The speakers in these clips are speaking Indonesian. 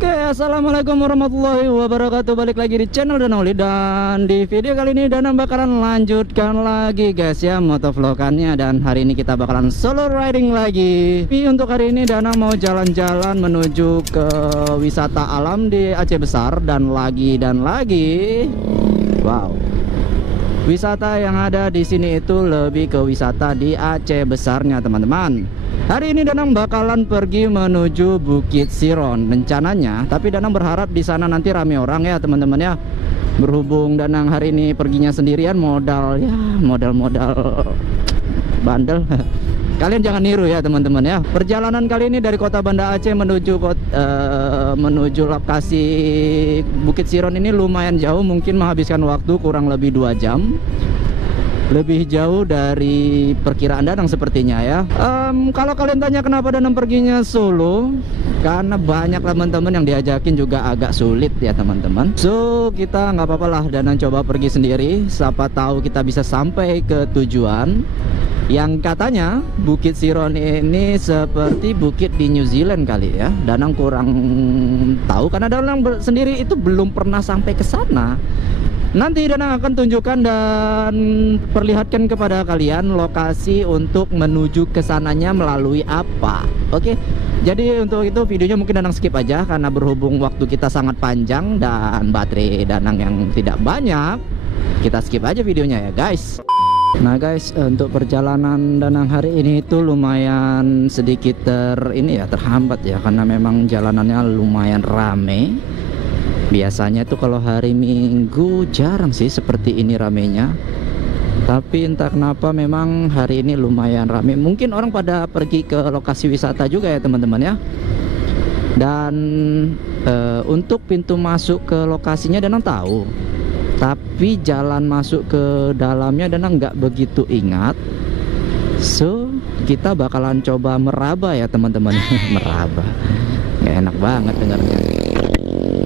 Oke, assalamualaikum warahmatullahi wabarakatuh. Balik lagi di channel Danang, dan di video kali ini Danang bakalan lanjutkan lagi guys ya motovlogannya. Dan hari ini kita bakalan solo riding lagi. Tapi untuk hari ini Danang mau jalan-jalan menuju ke wisata alam di Aceh Besar dan lagi. Wow, wisata yang ada di sini itu lebih ke wisata di Aceh Besarnya teman-teman. Hari ini Danang bakalan pergi menuju Bukit Siron rencananya, tapi Danang berharap di sana nanti rame orang ya teman-teman ya. Berhubung Danang hari ini perginya sendirian, modal bandel. Kalian jangan niru ya teman-teman ya. Perjalanan kali ini dari kota Banda Aceh menuju lokasi Bukit Siron ini lumayan jauh, mungkin menghabiskan waktu kurang lebih 2 jam. Lebih jauh dari perkiraan Danang sepertinya ya. Kalau kalian tanya kenapa Danang perginya solo, karena banyak teman-teman yang diajakin juga agak sulit ya teman-teman. So kita nggak apa-apa lah, Danang coba pergi sendiri. Siapa tahu kita bisa sampai ke tujuan. Yang katanya Bukit Siron ini seperti bukit di New Zealand kali ya. Danang kurang tahu karena Danang sendiri itu belum pernah sampai ke sana. Nanti Danang akan tunjukkan dan perlihatkan kepada kalian lokasi untuk menuju ke sananya melalui apa. Oke. Jadi untuk itu videonya mungkin Danang skip aja karena berhubung waktu kita sangat panjang dan baterai Danang yang tidak banyak. Kita skip aja videonya ya, guys. Nah, guys, untuk perjalanan Danang hari ini itu lumayan sedikit terhambat ya karena memang jalanannya lumayan rame. Biasanya tuh kalau hari Minggu jarang sih seperti ini ramenya. Tapi entah kenapa memang hari ini lumayan rame. Mungkin orang pada pergi ke lokasi wisata juga ya teman-teman ya. Dan untuk pintu masuk ke lokasinya Danang tahu. Tapi jalan masuk ke dalamnya Danang nggak begitu ingat. So kita bakalan coba meraba ya teman-teman. Meraba, nggak enak banget dengarnya.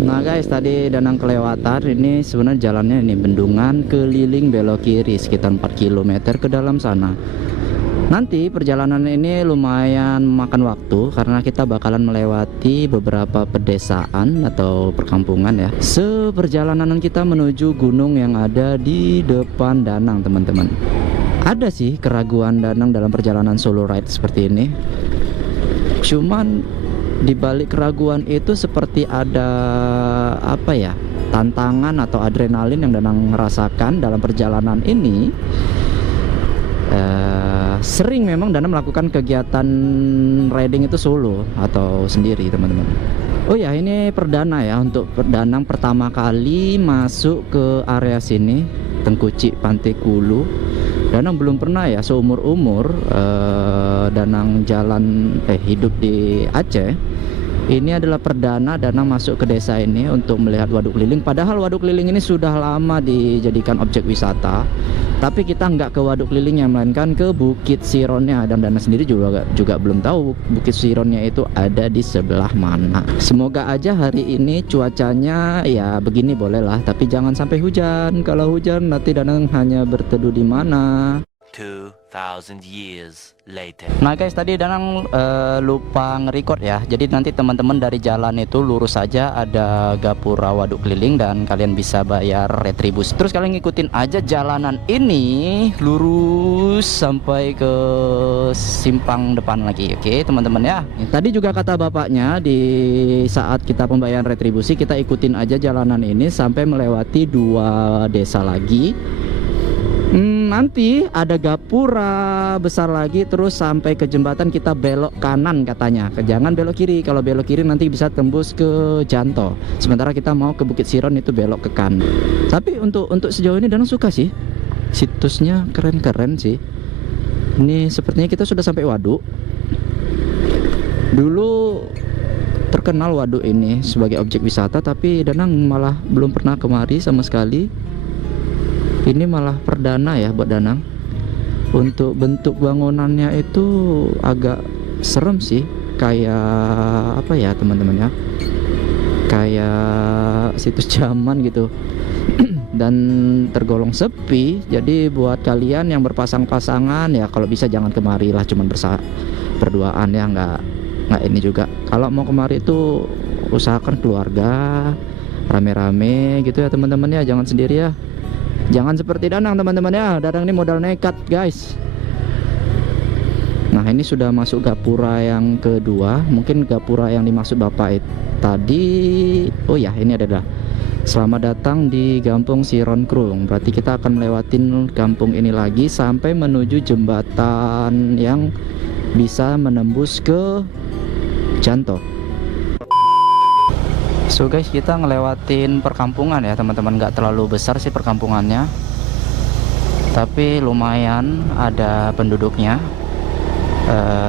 Nah guys, tadi Danang kelewatan. Ini sebenarnya jalannya ini bendungan keliling belok kiri sekitar 4 km ke dalam sana. Nanti perjalanan ini lumayan memakan waktu karena kita bakalan melewati beberapa pedesaan atau perkampungan ya. Seperjalanan kita menuju gunung yang ada di depan Danang teman-teman. Ada sih keraguan Danang dalam perjalanan solo ride seperti ini. Cuman di balik keraguan itu seperti ada tantangan atau adrenalin yang Danang rasakan dalam perjalanan ini. Sering memang Danang melakukan kegiatan riding itu solo atau sendiri teman-teman. Oh ya, ini perdana ya untuk Danang pertama kali masuk ke area sini, Tengkuci Pantai Kulu. Danang belum pernah ya seumur-umur Danang hidup di Aceh. Ini adalah perdana Danang masuk ke desa ini untuk melihat waduk keliling. Padahal waduk keliling ini sudah lama dijadikan objek wisata. Tapi kita nggak ke waduk kelilingnya, melainkan ke Bukit Sironnya. Dan Danang sendiri juga belum tahu Bukit Sironnya itu ada di sebelah mana. Semoga aja hari ini cuacanya ya begini bolehlah, tapi jangan sampai hujan. Kalau hujan nanti Danang hanya berteduh di mana. 2000 years later. Nah guys, tadi Danang lupa nge-record ya. Jadi nanti teman-teman dari jalan itu lurus saja ada gapura waduk keliling dan kalian bisa bayar retribusi. Terus kalian ngikutin aja jalanan ini lurus sampai ke simpang depan lagi. Oke teman-teman ya. Tadi juga kata bapaknya di saat kita pembayaran retribusi kita ikutin aja jalanan ini sampai melewati 2 desa lagi. Nanti ada gapura besar lagi, terus sampai ke jembatan kita belok kanan katanya. Jangan belok kiri. Kalau belok kiri nanti bisa tembus ke Janto. Sementara kita mau ke Bukit Siron itu belok ke kanan. Tapi untuk sejauh ini Danang suka sih. Situsnya keren-keren sih. Ini sepertinya kita sudah sampai waduk. Dulu terkenal waduk ini sebagai objek wisata, tapi Danang malah belum pernah kemari sama sekali. Ini malah perdana ya buat Danang. Untuk bentuk bangunannya itu agak serem sih. Kayak apa ya teman-teman ya, kayak situs zaman gitu. Dan tergolong sepi. Jadi buat kalian yang berpasang-pasangan ya kalau bisa jangan kemari lah, cuman berduaan ya, Nah ini juga kalau mau kemari itu usahakan keluarga rame-rame gitu ya teman-teman ya, jangan sendiri ya, jangan seperti Danang teman-teman ya. Danang ini modal nekat guys. Nah ini sudah masuk gapura yang kedua, mungkin gapura yang dimaksud bapak tadi. Oh ya, ini adalah selamat datang di Kampung Siron Krung. Berarti kita akan melewatin kampung ini lagi sampai menuju jembatan yang bisa menembus ke Janto. So guys, kita ngelewatin perkampungan ya teman-teman. Nggak terlalu besar sih perkampungannya, tapi lumayan ada penduduknya.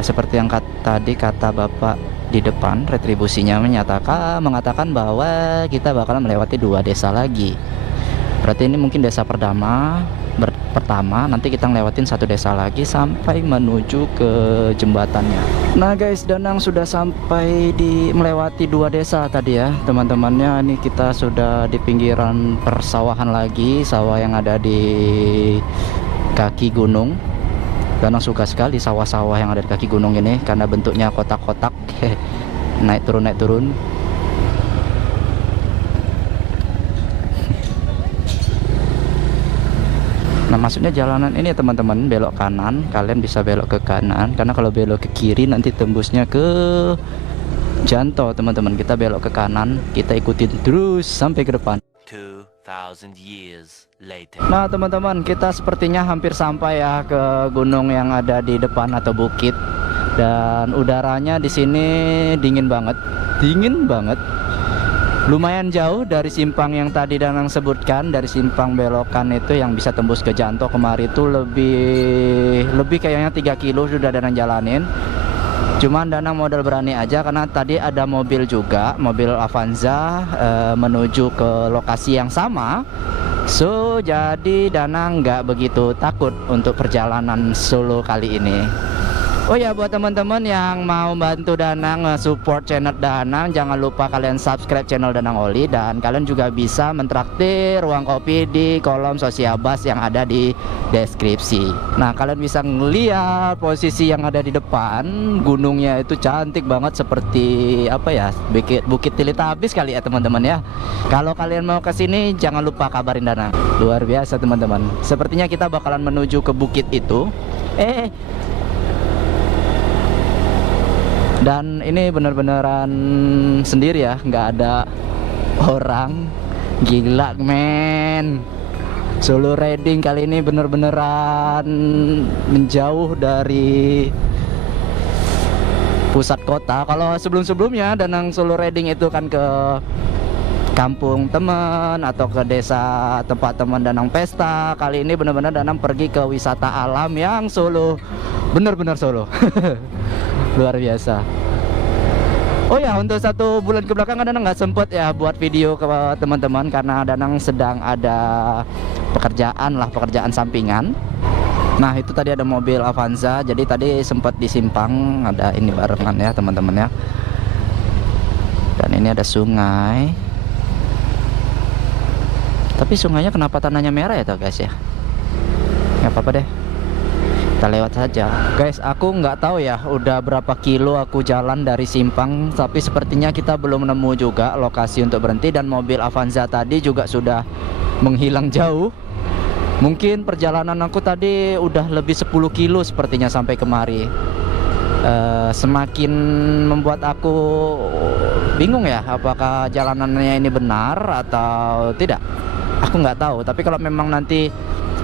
Seperti yang tadi kata bapak di depan, retribusinya mengatakan bahwa kita bakalan melewati 2 desa lagi. Berarti ini mungkin desa pertama, nanti kita ngelewatin 1 desa lagi sampai menuju ke jembatannya. Nah guys, Danang sudah sampai melewati 2 desa tadi ya teman-temannya. Ini kita sudah di pinggiran persawahan lagi, sawah yang ada di kaki gunung. Danang suka sekali sawah-sawah yang ada di kaki gunung ini karena bentuknya kotak-kotak, naik turun. Nah maksudnya jalanan ini teman-teman belok kanan, kalian bisa belok ke kanan, karena kalau belok ke kiri nanti tembusnya ke Janto teman-teman. Kita belok ke kanan, kita ikutin terus sampai ke depan. 2,000 years later. Nah teman-teman, kita sepertinya hampir sampai ya ke gunung yang ada di depan atau bukit. Dan udaranya di sini dingin banget. Lumayan jauh dari simpang yang tadi Danang sebutkan, dari simpang belokan itu yang bisa tembus ke Janto kemari itu lebih kayaknya 3 kilo sudah Danang jalanin. Cuman Danang modal berani aja karena tadi ada mobil juga, mobil Avanza menuju ke lokasi yang sama. So jadi Danang nggak begitu takut untuk perjalanan solo kali ini. Oh ya, buat teman-teman yang mau bantu Danang support channel Danang, jangan lupa kalian subscribe channel Danang Oli, dan kalian juga bisa mentraktir ruang kopi di kolom Sosiabas yang ada di deskripsi. Nah kalian bisa ngeliat posisi yang ada di depan, gunungnya itu cantik banget seperti apa ya, Bukit Teletabis kali ya teman-teman ya. Kalau kalian mau kesini jangan lupa kabarin Danang. Luar biasa teman-teman. Sepertinya kita bakalan menuju ke bukit itu. Dan ini bener-beneran sendiri ya, nggak ada orang. Gila men, solo riding kali ini bener-beneran menjauh dari pusat kota. Kalau sebelum-sebelumnya Danang solo riding itu kan ke kampung teman atau ke desa tempat teman Danang pesta. Kali ini bener-bener Danang pergi ke wisata alam yang solo, bener-bener solo. Luar biasa. Oh ya, untuk 1 bulan ke belakang Danang nggak sempet ya buat video ke teman-teman karena Danang sedang ada pekerjaan sampingan. Nah itu tadi ada mobil Avanza, jadi tadi sempat disimpang ada ini barengan ya teman-teman ya. Dan ini ada sungai. Tapi sungainya kenapa tanahnya merah ya toh guys ya? Nggak apa-apa deh, kita lewat saja guys. Aku nggak tahu ya udah berapa kilo aku jalan dari simpang, tapi sepertinya kita belum nemu juga lokasi untuk berhenti. Dan mobil Avanza tadi juga sudah menghilang jauh. Mungkin perjalanan aku tadi udah lebih 10 kilo sepertinya sampai kemari. Semakin membuat aku bingung ya, apakah jalanannya ini benar atau tidak. Aku nggak tahu, tapi kalau memang nanti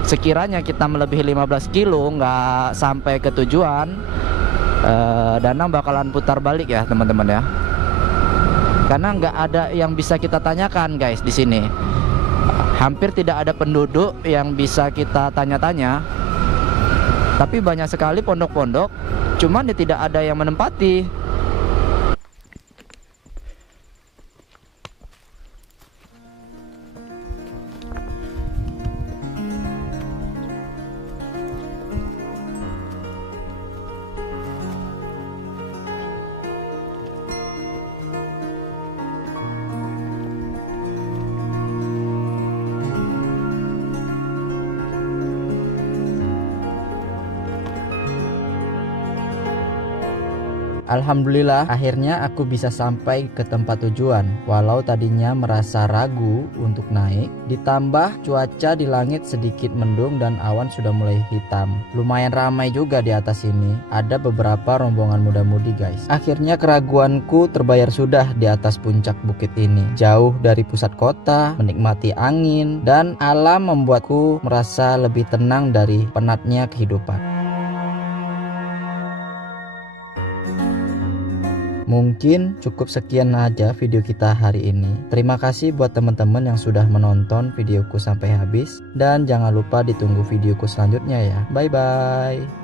sekiranya kita melebihi 15 kilo nggak sampai ke tujuan, Danang bakalan putar balik ya teman-teman ya, karena nggak ada yang bisa kita tanyakan guys di sini. Hampir tidak ada penduduk yang bisa kita tanya-tanya, tapi banyak sekali pondok-pondok, cuman tidak ada yang menempati. Alhamdulillah akhirnya aku bisa sampai ke tempat tujuan. Walau tadinya merasa ragu untuk naik, ditambah cuaca di langit sedikit mendung dan awan sudah mulai hitam. Lumayan ramai juga di atas ini. Ada beberapa rombongan muda-mudi guys. Akhirnya keraguanku terbayar sudah di atas puncak bukit ini. Jauh dari pusat kota, menikmati angin dan alam membuatku merasa lebih tenang dari penatnya kehidupan. Mungkin cukup sekian aja video kita hari ini. Terima kasih buat teman-teman yang sudah menonton videoku sampai habis. Dan jangan lupa ditunggu videoku selanjutnya ya. Bye bye.